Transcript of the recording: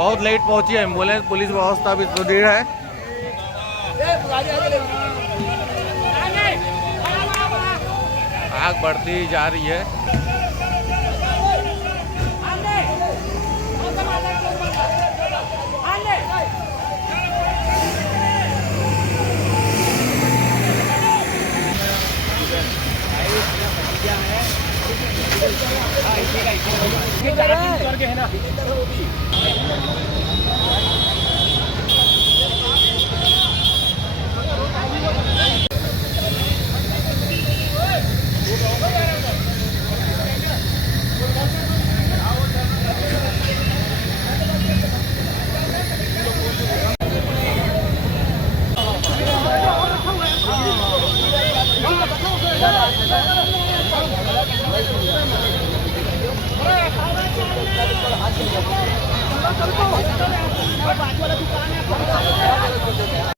बहुत लेट पहुंची है एम्बुलेंस, पुलिस व्यवस्था भी सुदृढ़ है। आग बढ़ती जा रही है। है ना।